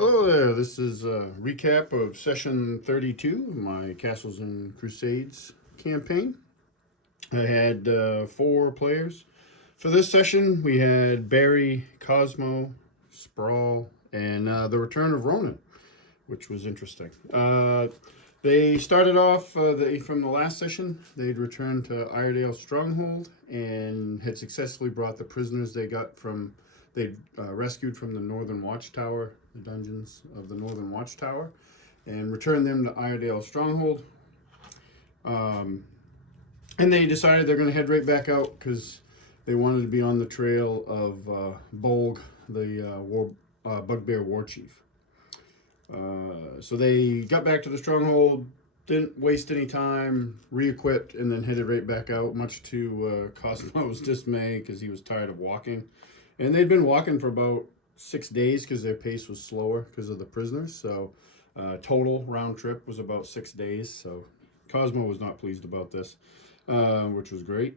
Hello there, this is a recap of session 32, my Castles and Crusades campaign. I had 4 players. For this session, we had Barry, Cosmo, Spraull, and the return of Rhonin, which was interesting. They started off from the last session. They'd returned to Iredale Stronghold and had successfully brought the prisoners they'd rescued from the Northern Watchtower, the dungeons of the Northern Watchtower, and returned them to Iredale Stronghold. Um, and they decided they're going to head right back out because they wanted to be on the trail of Bolg, the Bugbear War Chief. So they got back to the stronghold, didn't waste any time, re-equipped, and then headed right back out, much to Cosmo's dismay because he was tired of walking. And they'd been walking for about 6 days because their pace was slower because of the prisoners. So total round trip was about 6 days. So Cosmo was not pleased about this, which was great.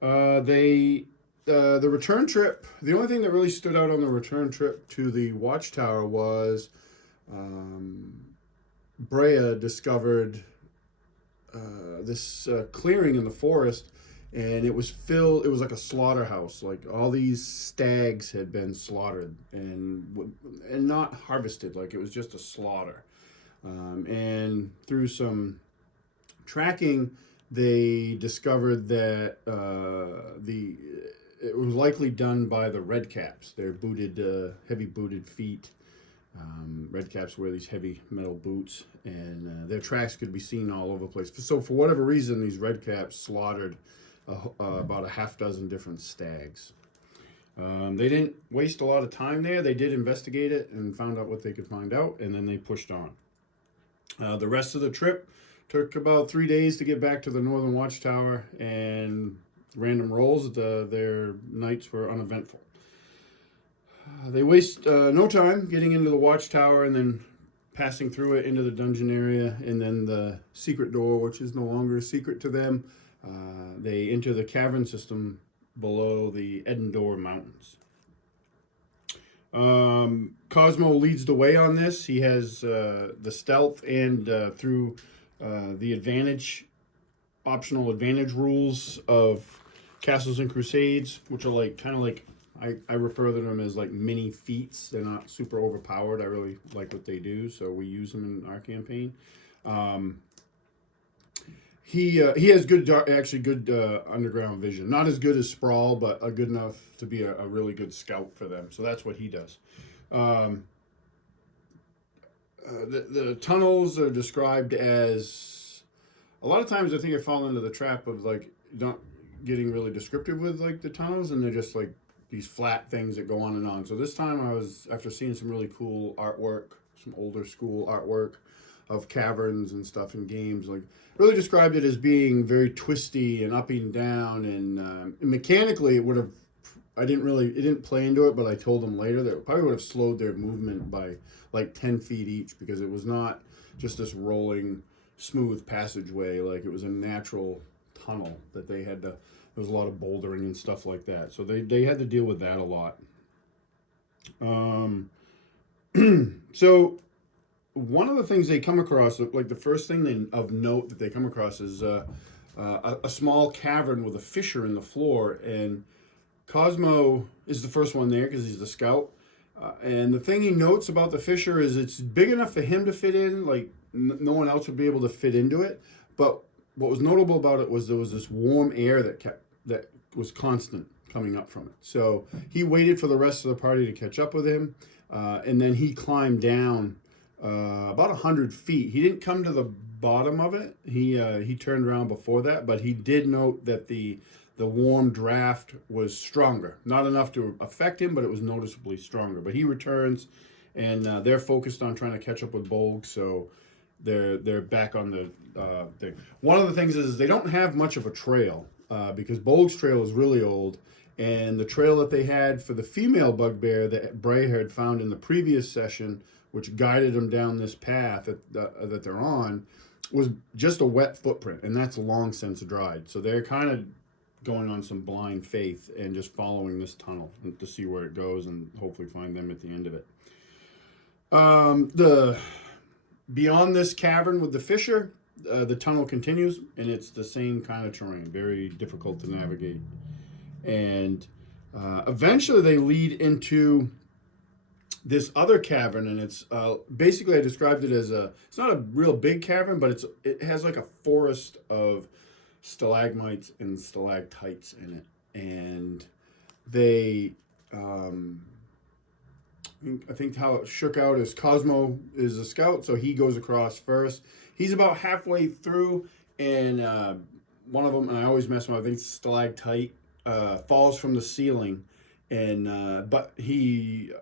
The return trip, the only thing that really stood out on the return trip to the Watchtower was Brea discovered this clearing in the forest, and it was filled. It was like a slaughterhouse. Like all these stags had been slaughtered and not harvested. Like it was just a slaughter. And through some tracking, they discovered that it was likely done by the redcaps. Their heavy booted feet. Redcaps wear these heavy metal boots, and their tracks could be seen all over the place. So for whatever reason, these redcaps slaughtered about a half dozen different stags. They didn't waste a lot of time there. They did investigate it and found out what they could find out, and then they pushed on. The rest of the trip took about 3 days to get back to the Northern Watchtower, and random rolls. Their nights were uneventful. They waste no time getting into the Watchtower and then passing through it into the dungeon area, and then the secret door, which is no longer a secret to them. They enter the cavern system below the Eddendore Mountains. Cosmo leads the way on this. He has the stealth and through the optional advantage rules of Castles and Crusades, which are kind of like I refer to them as like mini feats. They're not super overpowered. I really like what they do, so we use them in our campaign. He has good underground vision. Not as good as Spraull, but good enough to be a really good scout for them. So that's what he does. The tunnels are described as, a lot of times I think I fall into the trap of not getting really descriptive with the tunnels, and they're just these flat things that go on and on. So this time I was, after seeing some really cool artwork, some older school artwork of caverns and stuff in games, really described it as being very twisty and up and down, and mechanically it didn't play into it, but I told them later that it probably would have slowed their movement by 10 feet each, because it was not just this rolling smooth passageway. It was a natural tunnel that they had to, there was a lot of bouldering and stuff like that. So they had to deal with that a lot. So one of the things they come across, the first thing of note that they come across is a small cavern with a fissure in the floor. And Cosmo is the first one there because he's the scout. And the thing he notes about the fissure is it's big enough for him to fit in. No one else would be able to fit into it. But what was notable about it was there was this warm air that was constant coming up from it. So he waited for the rest of the party to catch up with him, and then he climbed down about 100 feet. He didn't come to the bottom of it. He turned around before that, but he did note that the warm draft was stronger. Not enough to affect him, but it was noticeably stronger. But he returns, and they're focused on trying to catch up with Bolg, so they're back on the thing. One of the things is they don't have much of a trail, because Bolg's trail is really old, and the trail that they had for the female bugbear that Bray had found in the previous session, which guided them down this path that they're on, was just a wet footprint, and that's long since dried. So they're kind of going on some blind faith and just following this tunnel to see where it goes and hopefully find them at the end of it. The beyond this cavern with the fissure, the tunnel continues, and it's the same kind of terrain, very difficult to navigate. And eventually, they lead into this other cavern, and it's basically I described it as a. It's not a real big cavern, but it has like a forest of stalagmites and stalactites in it, and they. I think how it shook out is Cosmo is a scout, so he goes across first. He's about halfway through, and one of them, and I always mess with him, I think it's stalactite, falls from the ceiling, and but he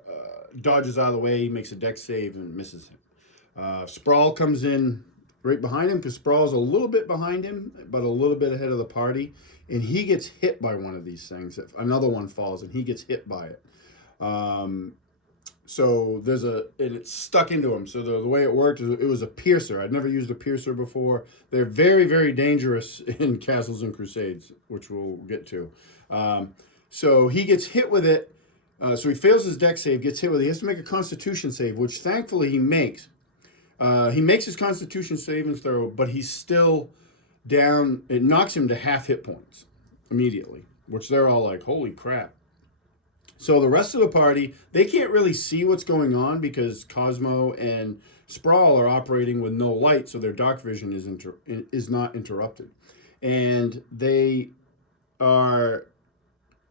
dodges out of the way, he makes a dex save, and misses him. Spraull comes in right behind him, because Spraull's a little bit behind him, but a little bit ahead of the party, and he gets hit by one of these things. Another one falls, and he gets hit by it. So and it's stuck into him. So the way it worked is it was a piercer. I'd never used a piercer before. They're very, very dangerous in Castles and Crusades, which we'll get to. So he gets hit with it. So he fails his dex save, gets hit with it. He has to make a Constitution save, which thankfully he makes. He makes his Constitution saving throw, but he's still down. It knocks him to half hit points immediately, which they're all like, holy crap. So the rest of the party, they can't really see what's going on because Cosmo and Spraull are operating with no light, so their dark vision is not interrupted. And they are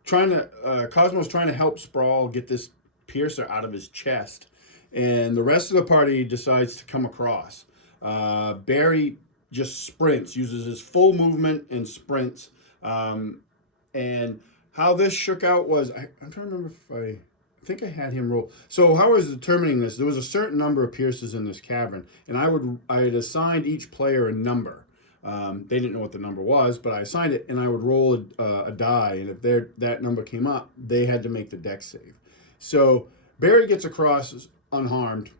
trying to, Cosmo's trying to help Spraull get this piercer out of his chest. And the rest of the party decides to come across. Barry just sprints, uses his full movement and sprints. And how this shook out was, I'm trying to remember if I think I had him roll. So how I was determining this, there was a certain number of pierces in this cavern, and I had assigned each player a number. They didn't know what the number was, but I assigned it, and I would roll a die, and if that number came up, they had to make the dex save. So Barry gets across unharmed.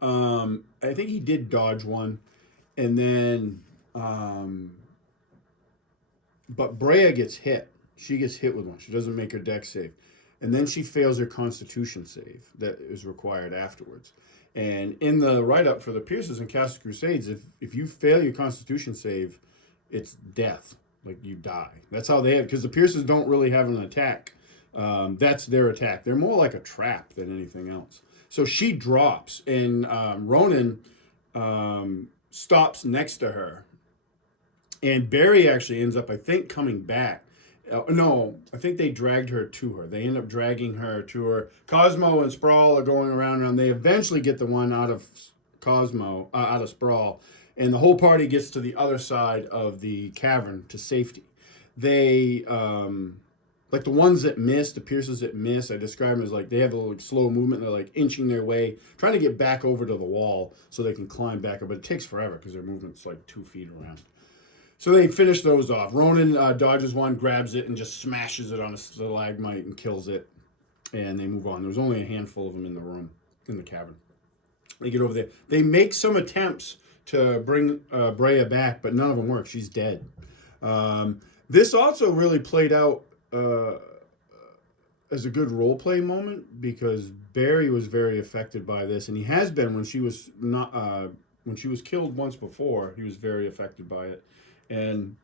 I think he did dodge one, and then, but Brea gets hit. She gets hit with one. She doesn't make her dex save. And then she fails her Constitution save that is required afterwards. And in the write-up for the Pierces in Castles Crusades, if you fail your Constitution save, it's death. Like, you die. That's how they have, because the Pierces don't really have an attack. That's their attack. They're more like a trap than anything else. So she drops, and Rhonin stops next to her. And Barry actually ends up, I think, coming back. No, I think they dragged her to her. They end up dragging her to her. Cosmo and Spraull are going around, and they eventually get the one out of Cosmo, out of Spraull, and the whole party gets to the other side of the cavern to safety. They, like the ones that miss, the piercers that miss, I describe them as like they have a little slow movement. They're like inching their way, trying to get back over to the wall so they can climb back up. But it takes forever because their movement's like 2 feet around. So they finish those off. Rhonin dodges one, grabs it, and just smashes it on a stalagmite and kills it. And they move on. There was only a handful of them in the room, in the cavern. They get over there. They make some attempts to bring Brea back, but none of them work. She's dead. This also really played out as a good role play moment because Barry was very affected by this, and he has been when she was not when she was killed once before. He was very affected by it. And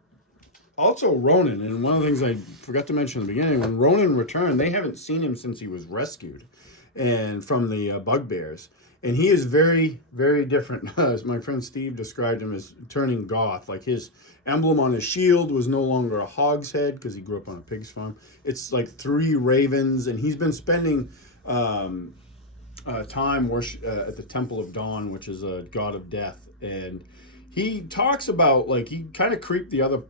also Rhonin, and one of the things I forgot to mention in the beginning, when Rhonin returned, they haven't seen him since he was rescued and from the bugbears. And he is very, very different. As my friend Steve described him as turning goth. Like his emblem on his shield was no longer a hog's head because he grew up on a pig's farm. It's like 3 ravens, and he's been spending time at the Temple of Dawn, which is a god of death. And he talks about, like, he kind of creeped the other,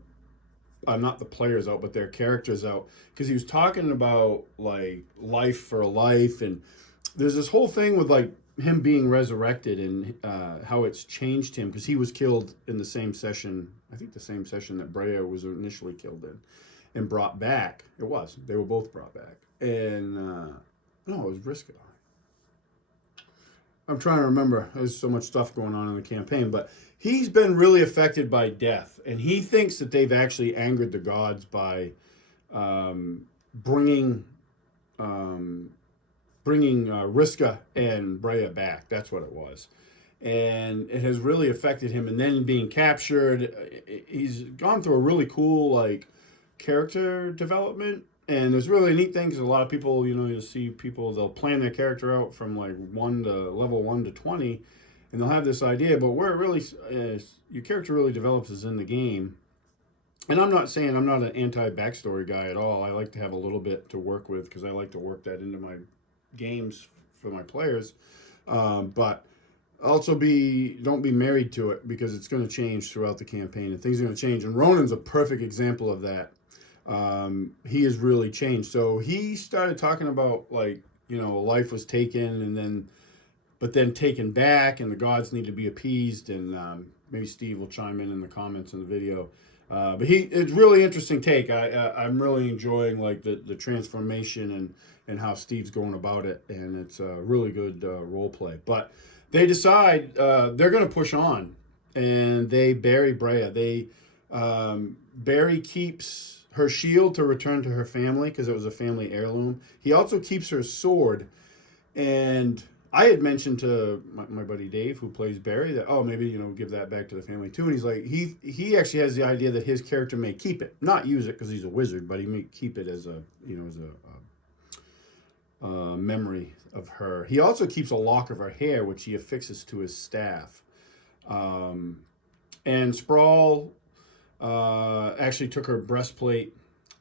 not the players out, but their characters out, because he was talking about, like, life for a life, and there's this whole thing with, like, him being resurrected and how it's changed him, because he was killed in the same session, I think the same session that Brea was initially killed in, and brought back. It was. They were both brought back. And, no, it was Briscoe. I'm trying to remember. There's so much stuff going on in the campaign, but he's been really affected by death, and he thinks that they've actually angered the gods by bringing bringing Riska and Brea back. That's what it was. And it has really affected him. And then being captured, he's gone through a really cool like character development. And there's really neat things. A lot of people, you'll see people, they'll plan their character out from like level 1 to 20, and they'll have this idea. But where it really your character really develops is in the game. And I'm not saying I'm not an anti-backstory guy at all. I like to have a little bit to work with because I like to work that into my games for my players. But also don't be married to it because it's going to change throughout the campaign and things are going to change. And Rhonin's a perfect example of that. He has really changed. So he started talking about like, life was taken but then taken back and the gods need to be appeased. And maybe Steve will chime in the comments in the video. But it's really interesting take. I'm really enjoying like the transformation and how Steve's going about it. And it's a really good role play. But they decide they're going to push on, and they bury Brea. Barry keeps her shield to return to her family because it was a family heirloom. He also keeps her sword, and I had mentioned to my buddy Dave, who plays Barry, that maybe give that back to the family too. And he's like, he actually has the idea that his character may keep it, not use it because he's a wizard, but he may keep it as a memory of her. He also keeps a lock of her hair, which he affixes to his staff. And Spraull actually took her breastplate.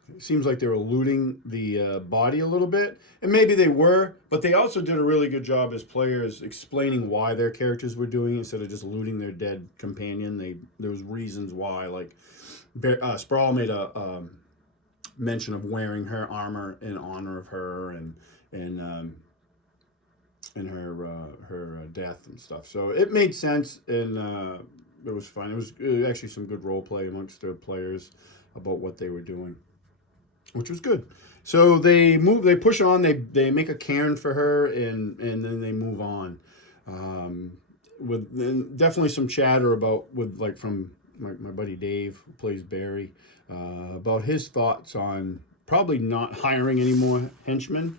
It seems like they were looting the body a little bit. And maybe they were, but they also did a really good job as players explaining why their characters were doing it instead of just looting their dead companion. There was reasons why. Like Spraull made a mention of wearing her armor in honor of her and her death and stuff. So it made sense, and it was fun. It was actually some good role play amongst the players about what they were doing, which was good. So they push on, they make a cairn for her, and then they move on. With definitely some chatter from my buddy Dave, who plays Barry, about his thoughts on probably not hiring any more henchmen,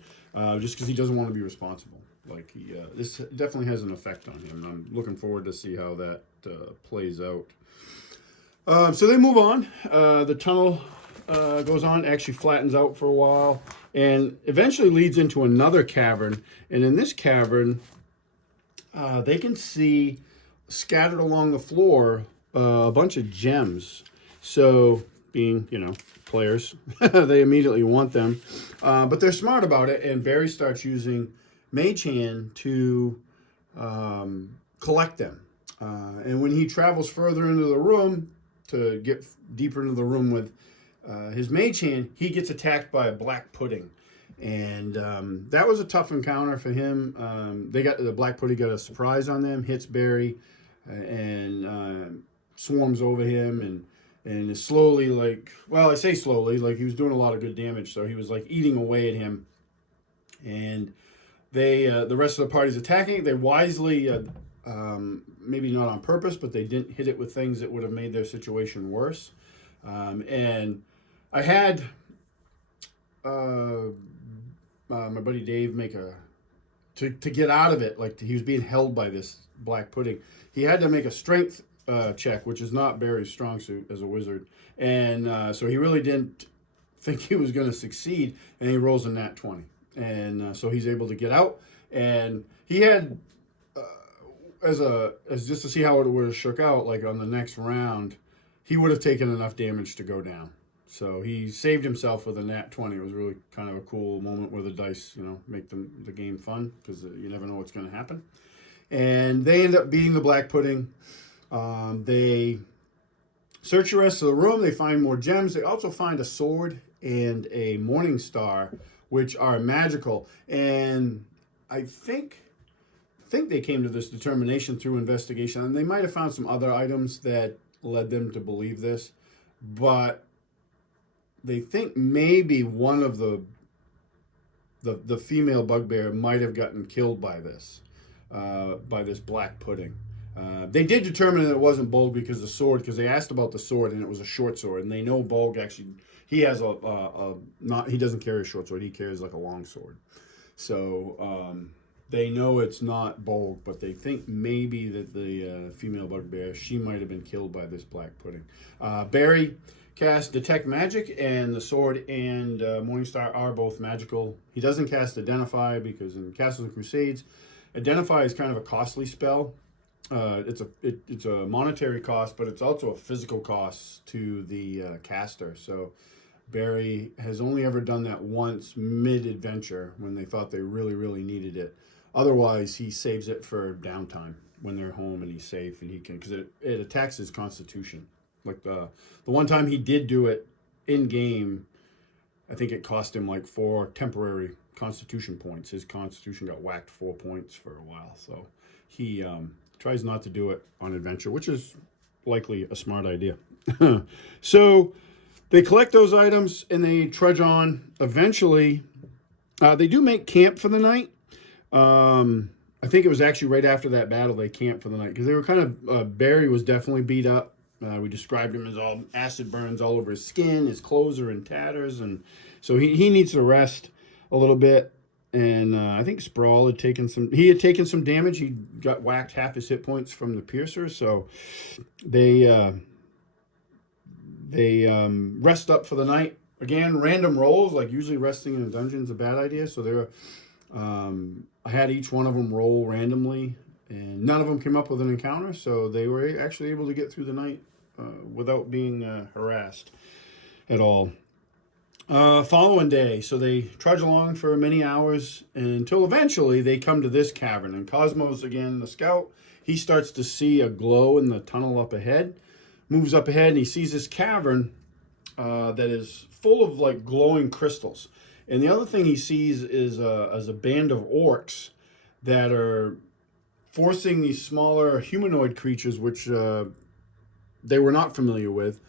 just because he doesn't want to be responsible. Like this definitely has an effect on him. I'm looking forward to see how that plays out. So they move on. The tunnel goes on, actually flattens out for a while, and eventually leads into another cavern. And in this cavern, they can see scattered along the floor a bunch of gems. So being, players, they immediately want them. But they're smart about it, and Barry starts using Mage Hand to collect them. And when he travels further into the room to get deeper into the room with his Mage Hand, he gets attacked by a black pudding. And that was a tough encounter for him. The black pudding got a surprise on them, hits Barry, and swarms over him, and is slowly I say slowly, he was doing a lot of good damage, so he was eating away at him. And the rest of the party's attacking. They wisely, maybe not on purpose, but they didn't hit it with things that would have made their situation worse. And I had my buddy Dave make to get out of it, he was being held by this black pudding. He had to make a strength check, which is not Barry's strong suit as a wizard. And so he really didn't think he was going to succeed, and he rolls a nat 20. And so he's able to get out, and he had as just to see how it would have shook out, on the next round, he would have taken enough damage to go down. So he saved himself with a nat 20. It was really kind of a cool moment where the dice, make the game fun, because you never know what's going to happen. And they end up beating the black pudding. They search the rest of the room. They find more gems. They also find a sword and a morning star, which are magical. And I think they came to this determination through investigation, and they might have found some other items that led them to believe this, but they think maybe one of the female bugbear might have gotten killed by this black pudding. They did determine that it wasn't Bolg because because they asked about the sword, and it was a short sword, and they know Bolg actually, he has he doesn't carry a short sword, he carries a long sword. So they know it's not Bolg, but they think maybe that the female bugbear, she might have been killed by this black pudding. Barry cast Detect Magic, and the sword and Morningstar are both magical. He doesn't cast Identify because in Castles and Crusades, Identify is kind of a costly spell. It's a monetary cost, but it's also a physical cost to the caster. So Barry has only ever done that once mid-adventure when they thought they really, really needed it. Otherwise, he saves it for downtime when they're home and he's safe and he can, because it attacks his constitution. Like the one time he did do it in game, I think it cost him like 4 temporary constitution points. His constitution got whacked 4 points for a while. So he tries not to do it on adventure, which is likely a smart idea. So they collect those items and they trudge on. Eventually, they do make camp for the night. I think it was actually right after that battle they camped for the night because they were kind of, Barry was definitely beat up. We described him as all acid burns all over his skin. His clothes are in tatters. And so he needs to rest a little bit. And I think Spraull had taken some damage. He got whacked half his hit points from the piercer. So they rest up for the night. Again, random rolls, like usually resting in a dungeon is a bad idea. So I had each one of them roll randomly, and none of them came up with an encounter. So they were actually able to get through the night without being harassed at all. Following day, so they trudge along for many hours until eventually they come to this cavern. And Cosmo's, again, the scout, he starts to see a glow in the tunnel up ahead, moves up ahead, and he sees this cavern that is full of like glowing crystals. And the other thing he sees is a band of orcs that are forcing these smaller humanoid creatures, which they were not familiar with,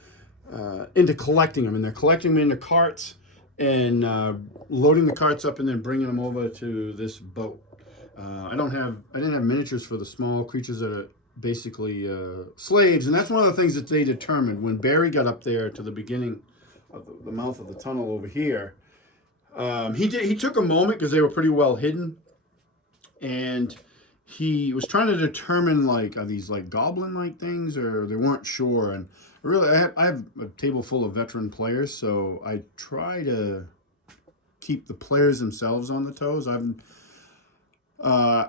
into collecting them. And they're collecting them into carts and loading the carts up and then bringing them over to this boat. I didn't have miniatures for the small creatures that are basically slaves. And that's one of the things that they determined when Barry got up there to the beginning of the mouth of the tunnel over here. He took a moment because they were pretty well hidden, and he was trying to determine, like, are these like goblin-like things, or they weren't sure. And really, I have a table full of veteran players, so I try to keep the players themselves on the toes. I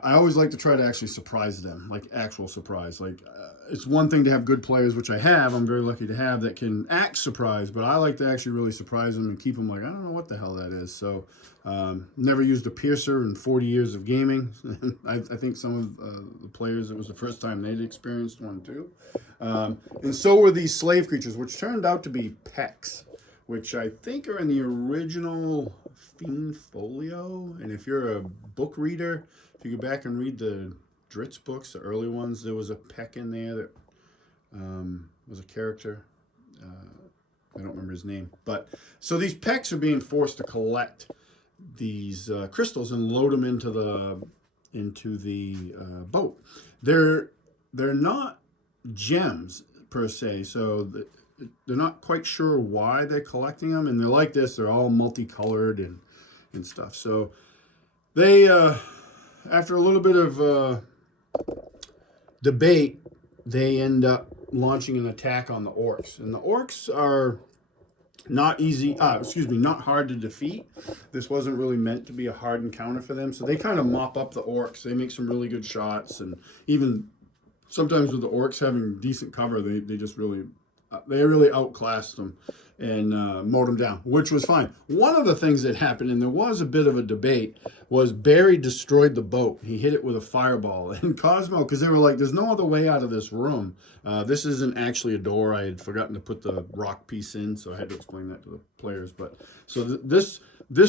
always like to try to actually surprise them, like actual surprise. Like it's one thing to have good players, which I have. I'm very lucky to have that can act surprised, but I like to actually really surprise them and keep them like, I don't know what the hell that is. So never used a piercer in 40 years of gaming. I think some of the players, it was the first time they'd experienced one too. And so were these slave creatures, which turned out to be Pecks, which I think are in the original Fiend Folio. And if you're a book reader, if you go back and read the Dritz books, the early ones, there was a Peck in there that was a character. I don't remember his name. But so these Pecks are being forced to collect these crystals and load them into the boat. They're not gems per se, so they're not quite sure why they're collecting them, and they're like this. They're all multicolored and stuff. So they, after a little bit of debate, they end up launching an attack on the orcs. And the orcs are not hard to defeat. This wasn't really meant to be a hard encounter for them. So they kind of mop up the orcs. They make some really good shots, and even sometimes with the orcs having decent cover, they just really outclassed them and mowed them down, which was fine. One of the things that happened, and there was a bit of a debate, was Barry destroyed the boat. He hit it with a fireball. And Cosmo, because they were like, there's no other way out of this room. This isn't actually a door. I had forgotten to put the rock piece in, so I had to explain that to the players. But so this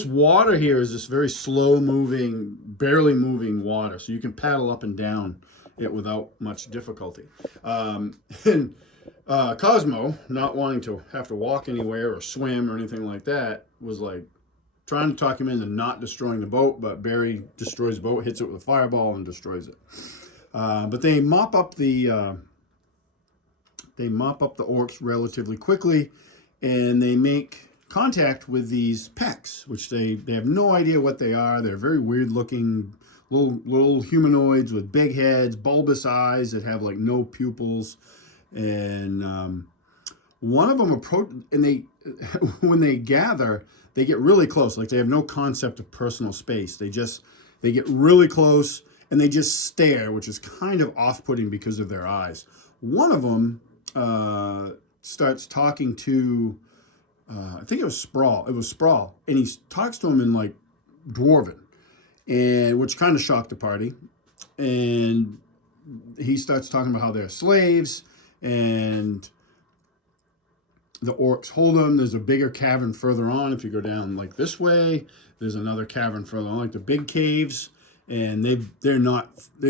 water here is this very slow-moving, barely moving water. So you can paddle up and down it without much difficulty. And Cosmo, not wanting to have to walk anywhere or swim or anything like that, was like trying to talk him into not destroying the boat, but Barry destroys the boat, hits it with a fireball, and destroys it. But they mop up the orcs relatively quickly, and they make contact with these pecks, which they have no idea what they are. They're very weird looking little humanoids with big heads, bulbous eyes that have like no pupils. And one of them and they when they gather, they get really close. Like they have no concept of personal space. They get really close and they just stare, which is kind of off-putting because of their eyes. One of them starts talking to, I think it was Spraull. It was Spraull, and he talks to him in like Dwarven, and which kind of shocked the party. And he starts talking about how they're slaves, and the orcs hold them. There's a bigger cavern further on. If you go down like this way, there's another cavern further on, like the big caves. And they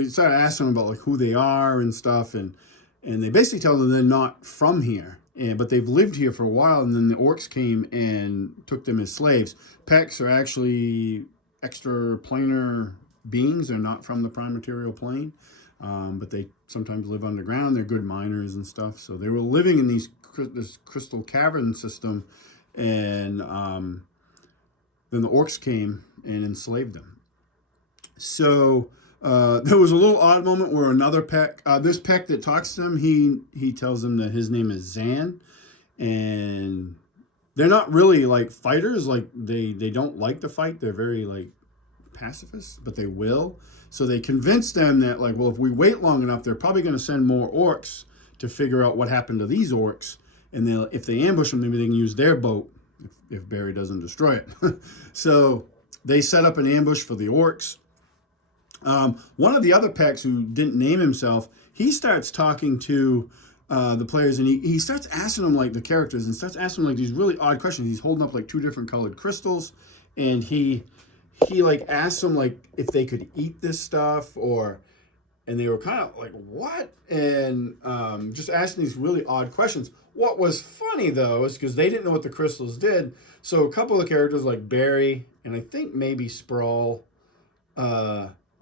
start asking them about like who they are and stuff, and they basically tell them they're not from here, but they've lived here for a while. And then the orcs came and took them as slaves. Pecks are actually extraplanar beings. They're not from the prime material plane, but they sometimes live underground. They're good miners and stuff. So they were living in this crystal cavern system, and then the orcs came and enslaved them. So there was a little odd moment where another peck, this peck that talks to him, he tells them that his name is Zan, and they're not really like fighters. Like they don't like to fight. They're very like pacifists, but they will. So they convince them that like, well, if we wait long enough, they're probably going to send more orcs to figure out what happened to these orcs. And if they ambush them, maybe they can use their boat if Barry doesn't destroy it. So they set up an ambush for the orcs. One of the other pecks who didn't name himself, he starts talking to the players, and he starts asking them like the characters, and starts asking them like these really odd questions. He's holding up like 2 different colored crystals, and he like asks them like if they could eat this stuff, and they were kind of like, what? And just asking these really odd questions. What was funny though is because they didn't know what the crystals did, so a couple of characters like Barry and I think maybe Spraull,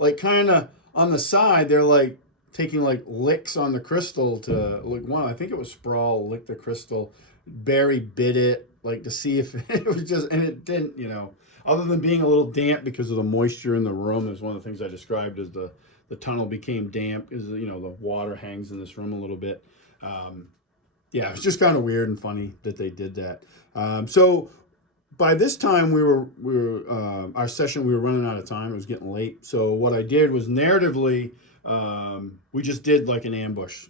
like kind of on the side, they're like taking like licks on the crystal to like one. I think it was Spraull licked the crystal. Barry bit it like to see if it was just, and it didn't, other than being a little damp because of the moisture in the room. Is one of the things I described as the tunnel became damp, is the water hangs in this room a little bit. Yeah, it's just kind of weird and funny that they did that. So by this time we were our session, we were running out of time. It was getting late. So what I did was narratively, we just did like an ambush.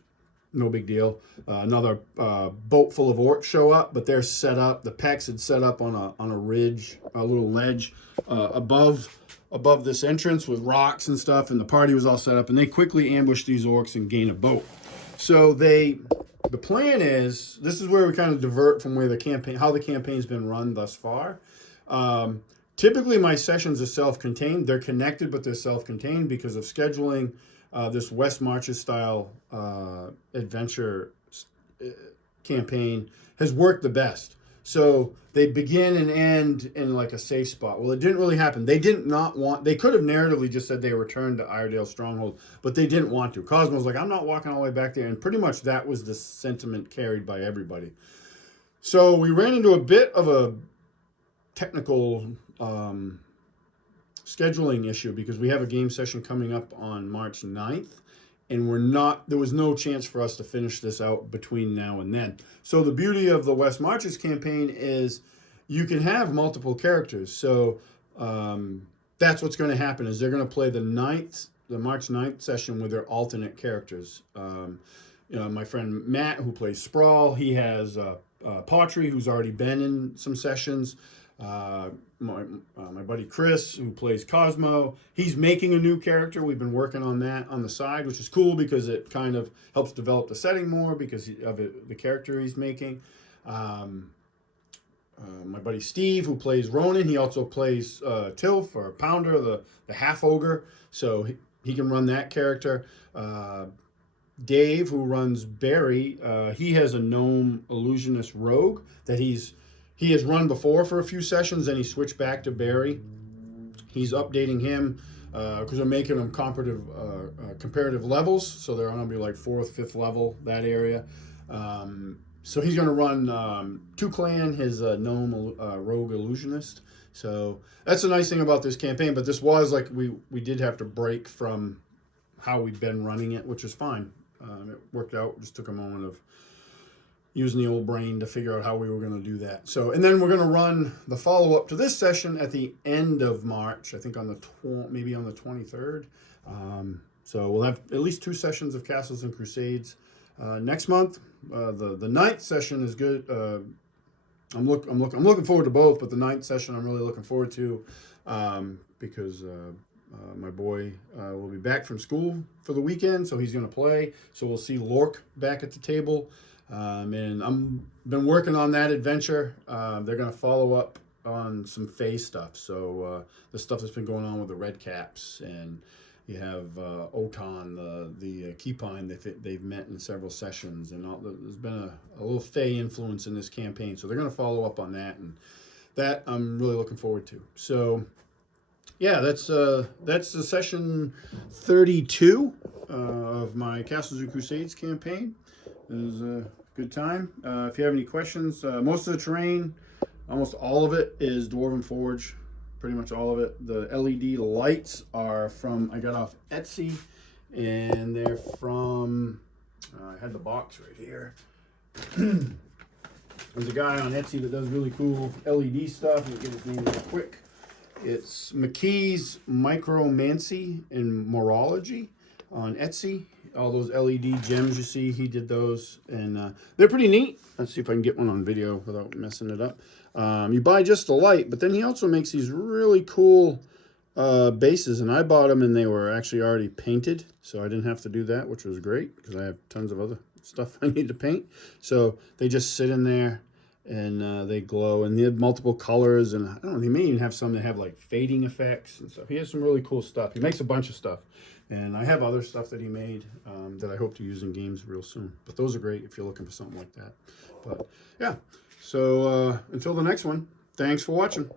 No big deal. Another boat full of orcs show up, but they're set up. The pecks had set up on a ridge, a little ledge above this entrance with rocks and stuff, and the party was all set up, and they quickly ambushed these orcs and gain a boat. So the plan is, this is where we kind of divert from where how the campaign's been run thus far. Typically my sessions are self-contained. They're connected, but they're self-contained because of scheduling. This West Marches style adventure campaign has worked the best. So they begin and end in like a safe spot. Well, it didn't really happen. They could have narratively just said they returned to Iredale Stronghold, but they didn't want to. Cosmo was like, I'm not walking all the way back there. And pretty much that was the sentiment carried by everybody. So we ran into a bit of a technical scheduling issue because we have a game session coming up on March 9th. And there was no chance for us to finish this out between now and then. So the beauty of the West Marches campaign is you can have multiple characters. So that's what's going to happen, is they're going to play the March 9th session with their alternate characters. My friend Matt, who plays Spraull, he has Pautry, who's already been in some sessions. My buddy Chris, who plays Cosmo, he's making a new character. We've been working on that on the side, which is cool because it kind of helps develop the setting more because of the character he's making. My buddy Steve, who plays Rhonin, he also plays Tilf, or Pounder, the half ogre, so he can run that character. Dave, who runs Barry, he has a gnome illusionist rogue that he has run before for a few sessions, then he switched back to Barry. He's updating him because they're making them comparative levels, so they're going to be like 4th, 5th level, that area. So he's going to run 2 clan, his gnome rogue illusionist. So that's the nice thing about this campaign. But this was like we did have to break from how we've been running it, which is fine. It worked out. It just took a moment of using the old brain to figure out how we were going to do that. So, and then we're going to run the follow-up to this session at the end of March, I think on the maybe on the 23rd. So we'll have at least 2 sessions of Castles and Crusades next month. The 9th session is good. I'm looking forward to both, but the 9th session I'm really looking forward to because my boy will be back from school for the weekend, so he's going to play. So we'll see Lork back at the table. And I'm been working on that adventure. They're going to follow up on some Fae stuff. So the stuff that's been going on with the Red Caps, and you have Otan, the Keepine they've met in several sessions, and there's been a little Fae influence in this campaign. So they're going to follow up on that, and that I'm really looking forward to. So yeah, that's the session 32 of my Castles and Crusades campaign. It was a good time. If you have any questions, most of the terrain, almost all of it is Dwarven Forge, pretty much all of it. The LED lights are from, I got off Etsy, and they're from, I had the box right here. There's a guy on Etsy that does really cool LED stuff. Let me get his name real quick. It's McKee's Micromancy and Morology on Etsy. All those LED gems you see, he did those, and they're pretty neat. Let's see if I can get one on video without messing it up. You buy just the light, but then he also makes these really cool bases, and I bought them and they were actually already painted, so I didn't have to do that, which was great because I have tons of other stuff I need to paint. So they just sit in there and they glow, and they have multiple colors, and I don't know, he may even have some that have like fading effects and stuff. He has some really cool stuff. He makes a bunch of stuff, and I have other stuff that he made that I hope to use in games real soon. But those are great if you're looking for something like that. But yeah, so until the next one, thanks for watching.